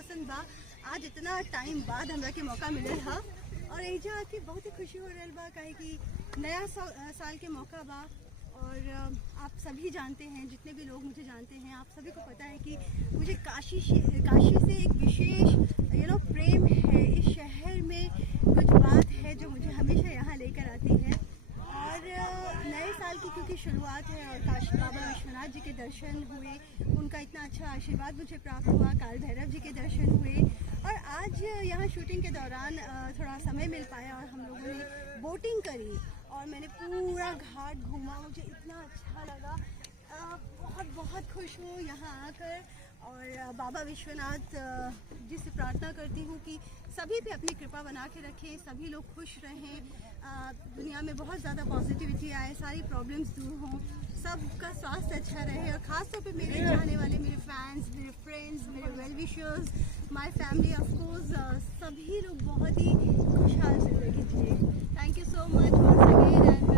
पसंद बा। आज इतना टाइम बाद हमरा के मौका मिलल है और एजा आके बहुत ही खुशी हो रहल बा, काहे कि नया साल के मौका बा। और आप सभी जानते हैं, जितने भी लोग मुझे जानते हैं, आप सभी को पता है कि मुझे काशी से एक विशेष प्रेम है। इस शहर में कुछ बात है जो मुझे हमेशा यहाँ लेकर आती है। और नए साल की क्योंकि शुरुआत है और काशी बाबा विश्वनाथ जी के दर्शन हुए, उनका इतना अच्छा आशीर्वाद मुझे प्राप्त हुआ, काल भैरव जी के दर्शन हुए। और आज यहाँ शूटिंग के दौरान थोड़ा समय मिल पाया और हम लोगों ने बोटिंग करी और मैंने पूरा घाट घूमा, मुझे इतना अच्छा लगा। बहुत बहुत खुश हूँ यहाँ आकर और बाबा विश्वनाथ जी से प्रार्थना करती हूँ कि सभी पे अपनी कृपा बना के रखें, सभी लोग खुश रहें, दुनिया में बहुत ज़्यादा पॉजिटिविटी आए, सारी प्रॉब्लम्स दूर हों, सबका स्वास्थ्य अच्छा रहे। और ख़ास तौर पे मेरे चाहने वाले, मेरे फैंस, मेरे फ्रेंड्स, मेरे well wishers, my family of course, सभी लोग बहुत ही खुशहाल ज़िंदगी जिए। Thank you so much once again.